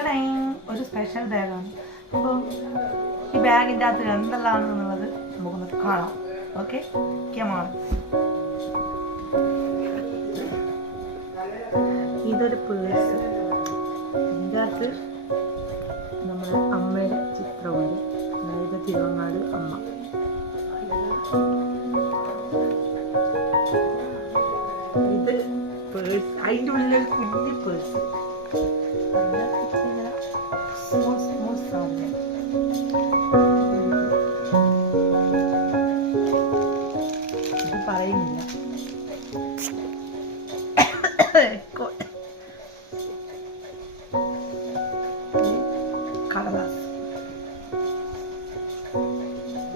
ഒരു സ്പെഷ്യൽ ബാഗാണ് അപ്പോൾ ഈ ബാഗിന്റെ അകത്ത് എന്തെല്ലാമാണെന്നുള്ളത് നമുക്കൊന്ന് കാണാം. ഓക്കെ ക്യമാണ് ഇതൊരു പേഴ്സ് ഇതിന്റെ അകത്ത് നമ്മുടെ അമ്മയുടെ ചിത്രമുണ്ട്. അതായത് തിരുവങ്ങാട് അമ്മ. ഇത് പേഴ്സ് അതിന്റെ ഉള്ളിൽ കുഞ്ഞു പേഴ്സ് സ്മോൾ സ്മോൾ സൗണ്ട് ഇത് പറയുന്നില്ല കൊ- കടലാസ്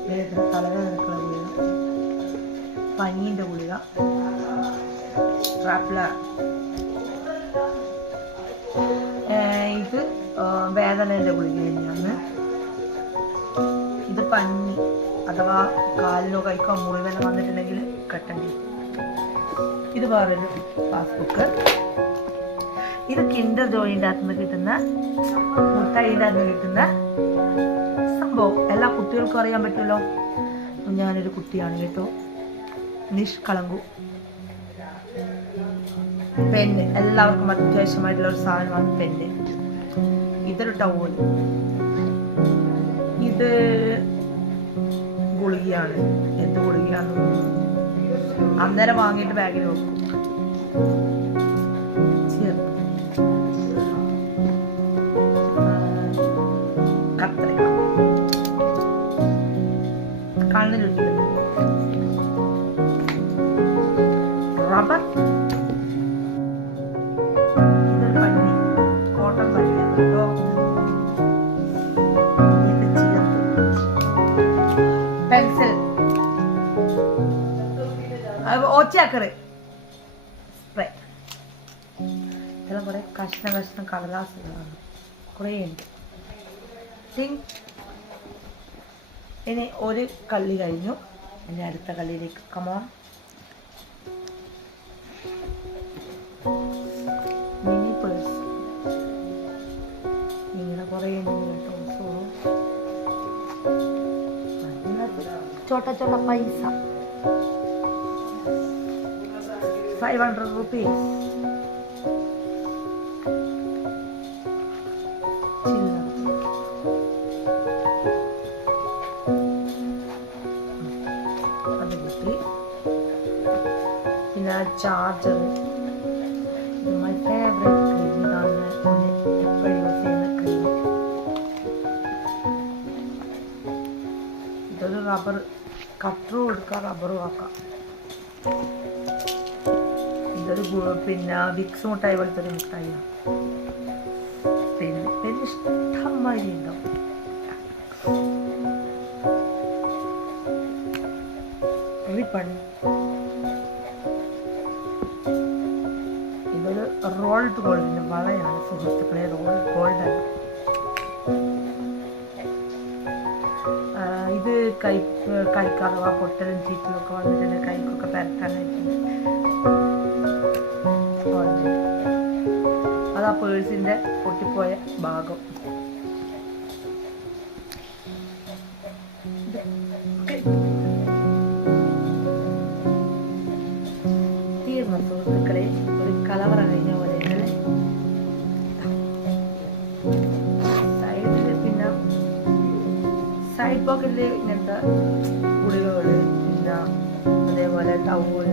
വേദന തലവേദനക്കുള്ള ഗുളിക പനീൻ്റെ ഗുളിക റാപ്ലർ ഇത് വേദനേന്റെ ഗുളിക തന്നെയാണ്. ഇത് പഞ്ഞി അഥവാ കാലിലോ കൈക്കോ മുറിവെല്ലാം വന്നിട്ടുണ്ടെങ്കിൽ കെട്ടേണ്ടി. ഇത് വേറൊരു പാസ്ബുക്ക് ഇത് കിൻഡർ ജോയിന്റെ അകത്ത് നിന്ന് കിട്ടുന്ന മുട്ടായിന്റെ അകത്ത് കിട്ടുന്ന സംഭവം. എല്ലാ കുട്ടികൾക്കും അറിയാൻ പറ്റുമല്ലോ? ഞാനൊരു കുട്ടിയാണ് കേട്ടോ. നിഷ്കളങ്കു. പെന്ന്. എല്ലാവർക്കും അത്യാവശ്യമായിട്ടുള്ള ഒരു സാധനമാണ് പെണ്ണ് ഇതൊരു ടൗൺ ഇത് ഗുളികയാണ്. എന്ത് ഗുളികയാണ്? അന്നേരം വാങ്ങിയിട്ട് ബാഗിൽ വെക്കും. കത്രിക. കണ്ണിലുണ്ട്. റബ്ബർ. ഓച്ചാക്കറ് സ്പ്രേ കഷ്ണ കഷ്ണം കടലാസുകളാണ്. കുറേ ഉണ്ട്. ഇനി ഒരു കള്ളി കഴിഞ്ഞു. ഇനി അടുത്ത കള്ളിയിലേക്ക്. കമോൺ മിനി പേഴ്സ് ഇങ്ങനെ കുറേ ഉണ്ട്. കേട്ടോ സോ ഫൈവ് ഹൺഡ്രഡ് റുപ്പീസ് അത് കിട്ടി പിന്നെ ചാർജർ മൈ ഫേവറേറ്റ് ക്രീം ഇതാണ് ഞാൻ എപ്പോഴും യൂസ് ചെയ്യുന്ന ക്രീം ഇതൊരു റബ്ബർ കട്ടറും എടുക്കാം റബ്ബറും ആക്കാം ഇതൊരു പിന്നെ വിക്സ് മുട്ടായി പോലത്തെ ഒരു മിഠായിയാണ് പിന്നെ പിന്നെ ഇഷ്ടം ഉണ്ടാവും റിബൺ ഇതൊരു റോൾഡ് ഗോൾഡിന്റെ വളയാണ് സുഹൃത്തുക്കളെ റോൾഡ് ഗോൾഡാണ് ഇത് കൈ അഥവാ പൊട്ടലും ചീറ്റലും ഒക്കെ വന്നിട്ടുണ്ട് കൈക്കൊക്കെ പരത്താനായിട്ട് പേഴ്സിന്റെ പൊട്ടിപ്പോയ ഭാഗം. തീർന്ന സുഹൃത്തുക്കളെ ഒരു കലവറ കഴിഞ്ഞ പോലെ സൈഡിൽ പിന്നെ സൈഡ് പോക്കറ്റിൽ ഇങ്ങനത്തെ ഗുളികകൾ പിന്നെ അതേപോലെ ടൗൽ